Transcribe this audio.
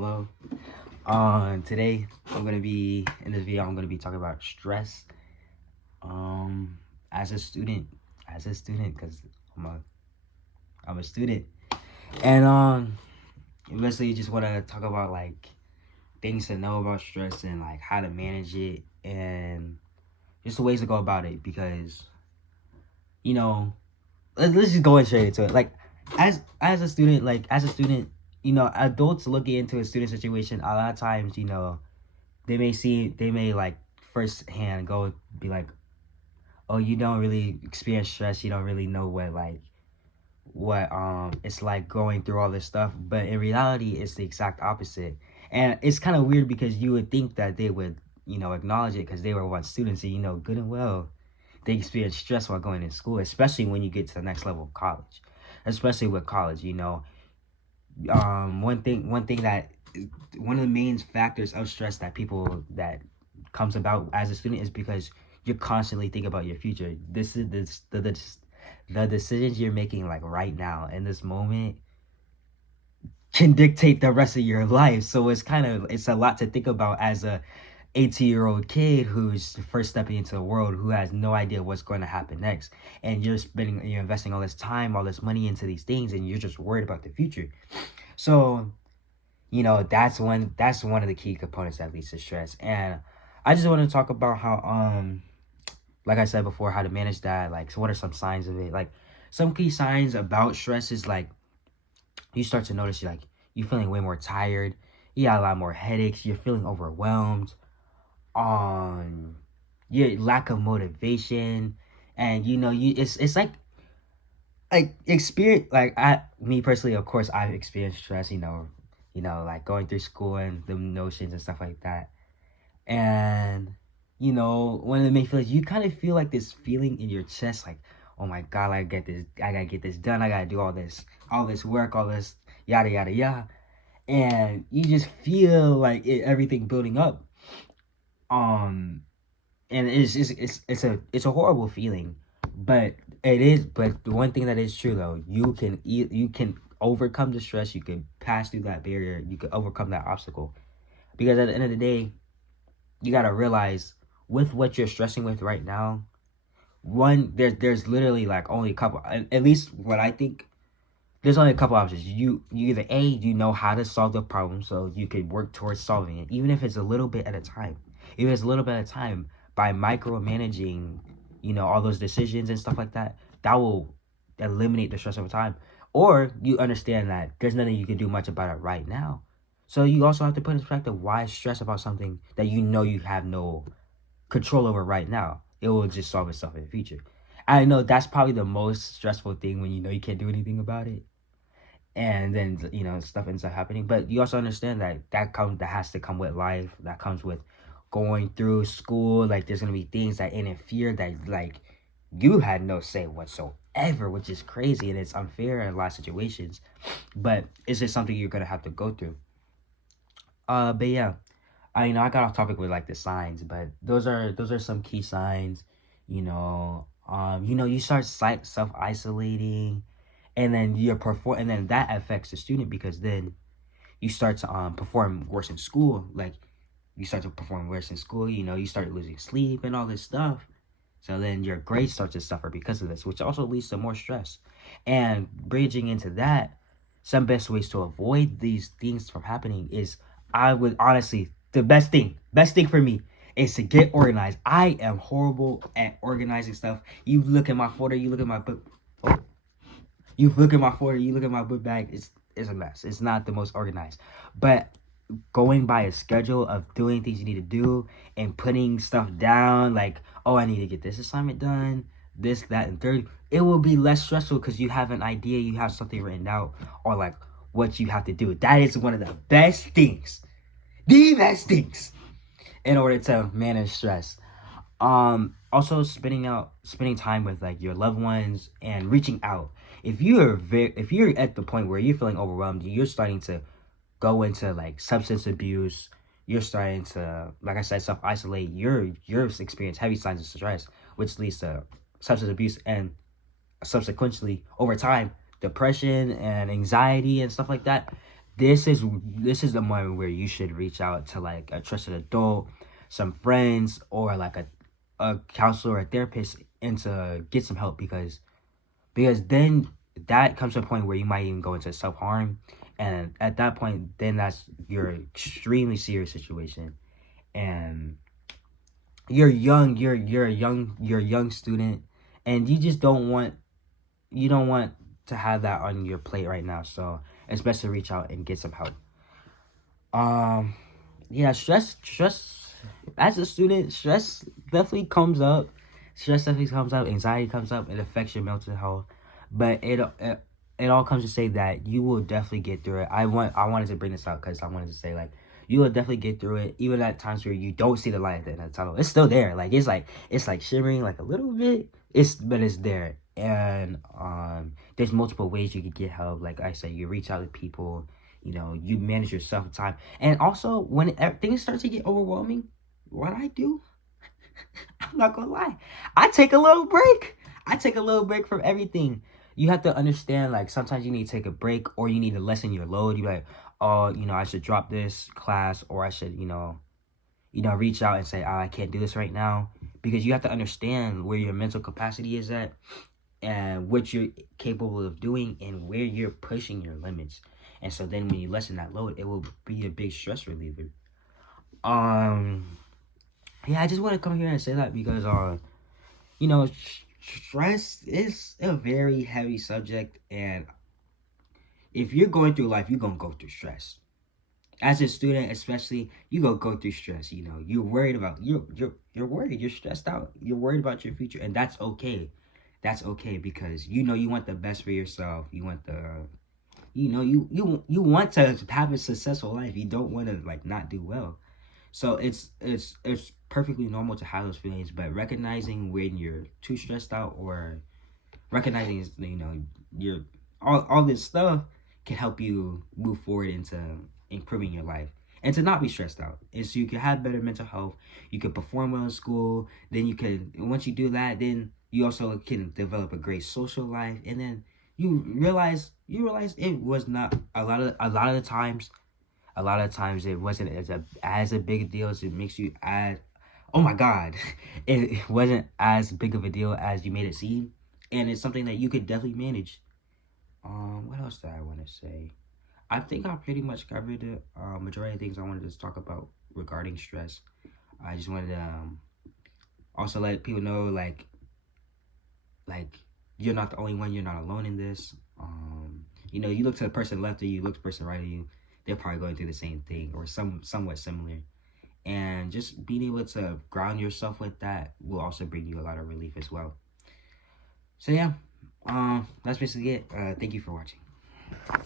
Hello. Today in this video I'm gonna be talking about stress. Um, as a student, because I'm a student, and basically just want to talk about like things to know about stress and like how to manage it and just the ways to go about it because you know let's just go in straight into it. Like as a student, adults looking into a student situation a lot of times, they may like first hand go be like, oh, you don't really experience stress, you don't really know what it's like going through all this stuff, but in reality it's the exact opposite. And it's kind of weird because you would think that they would acknowledge it because they were once students, and good and well they experience stress while going to school, especially when you get to the next level of college, especially with college. One of the main factors of stress that comes about as a student is because you're constantly thinking about your future. The decisions you're making like right now in this moment can dictate the rest of your life. So it's a lot to think about as a 18-year-old kid who's first stepping into the world, who has no idea what's going to happen next, and you're investing all this time, all this money into these things, and you're just worried about the future. So that's one of the key components that leads to stress. And I just want to talk about how like I said before, how to manage that. Like, so what are some signs of it? Like, some key signs about stress is like you start to notice you're feeling way more tired, you got a lot more headaches, you're feeling overwhelmed, on your lack of motivation. And it's like experience, like I me personally, of course I've experienced stress, like going through school and the notions and stuff like that. And one of the main feelings, you kind of feel like this feeling in your chest, like, oh my god, I gotta get this done, I gotta do all this work, all this yada yada yada. And you just feel like everything building up. um and it's a horrible feeling, but the one thing that is true though, you can overcome the stress, you can pass through that barrier, you can overcome that obstacle. Because at the end of the day, you got to realize, with what you're stressing with right now, there's literally like only a couple, at least what I think, there's only a couple options. You either A, you know how to solve the problem, so you can work towards solving it, even if it's a little bit at a time. Even if it's a little bit at a time, by micromanaging, all those decisions and stuff like that, that will eliminate the stress over time. Or you understand that there's nothing you can do much about it right now. So you also have to put in perspective, why stress about something that you have no control over right now. It will just solve itself in the future. I know that's probably the most stressful thing, when you can't do anything about it, and then stuff ends up happening. But you also understand that has to come with life, that comes with going through school. Like, there's gonna be things that interfere, that like you had no say whatsoever, which is crazy, and it's unfair in a lot of situations, but it's just something you're gonna have to go through. But yeah, I got off topic with like the signs, but those are some key signs. You start self isolating, and then and then that affects the student, because then you start to perform worse in school. Like, you start to perform worse in school. You start losing sleep and all this stuff. So then your grades start to suffer because of this, which also leads to more stress. And bridging into that, some best ways to avoid these things from happening is, I would honestly, the best thing for me is to get organized. I am horrible at organizing stuff. You look at my folder, you look at my book. Oh, you look at my folder, you look at my book bag. It's a mess. It's not the most organized, but going by a schedule of doing things you need to do and putting stuff down, like, oh, I need to get this assignment done, this, that, and third, it will be less stressful because you have an idea, you have something written out, or like what you have to do. That is one of the best things, in order to manage stress. Also, spending time with like your loved ones and reaching out. If you're at the point where you're feeling overwhelmed, you're starting to go into like substance abuse, you're starting to, like I said, self isolate, you're experience heavy signs of stress, which leads to substance abuse, and subsequently over time, depression and anxiety and stuff like that. this is the moment where you should reach out to like a trusted adult, some friends, or like a counselor or a therapist, and to get some help, because then that comes to a point where you might even go into self-harm, and at that point then that's your extremely serious situation. And you're young, you're a young student, and you just don't want to have that on your plate right now. So it's best to reach out and get some help. um yeah, stress as a student, stress definitely comes up. Anxiety comes up. It affects your mental health, but it all comes to say that you will definitely get through it. I wanted to bring this out because I wanted to say, like, you will definitely get through it, even at times where you don't see the light at the end of the tunnel. It's still there. Like, it's like shimmering like a little bit. But it's there. And there's multiple ways you could get help. Like I said, you reach out to people. You manage yourself time. And also, when things start to get overwhelming, what I do, I'm not gonna lie, I take a little break. I take a little break from everything. You have to understand, like, sometimes you need to take a break, or you need to lessen your load. You be like, oh, I should drop this class, or I should, reach out and say, oh, I can't do this right now. Because you have to understand where your mental capacity is at, and what you're capable of doing, and where you're pushing your limits. And so then when you lessen that load, it will be a big stress reliever. Um, yeah, I just want to come here and say that because, stress is a very heavy subject, and if you're going through life, you're gonna go through stress. As a student, especially, you gonna go through stress. You're worried about you're worried, you're stressed out, you're worried about your future, and that's okay. That's okay, because you want the best for yourself. You want you want to have a successful life. You don't want to, like, not do well. So it's perfectly normal to have those feelings, but recognizing when you're too stressed out, or recognizing, your all this stuff can help you move forward into improving your life, and to not be stressed out, and so you can have better mental health. You can perform well in school. Then you can once you do that, then you also can develop a great social life, and then you realize it was not a lot of times it wasn't as a big a deal as it makes you add. Oh my god, it wasn't as big of a deal as you made it seem, and it's something that you could definitely manage. What else did I want to say? I think I pretty much covered the majority of things I wanted to talk about regarding stress. I just wanted to also let people know, like you're not the only one. You're not alone in this. You look to the person left of you, look to the person right of you. They're probably going through the same thing, or somewhat similar. And just being able to ground yourself with that will also bring you a lot of relief as well. So yeah, that's basically it. Thank you for watching.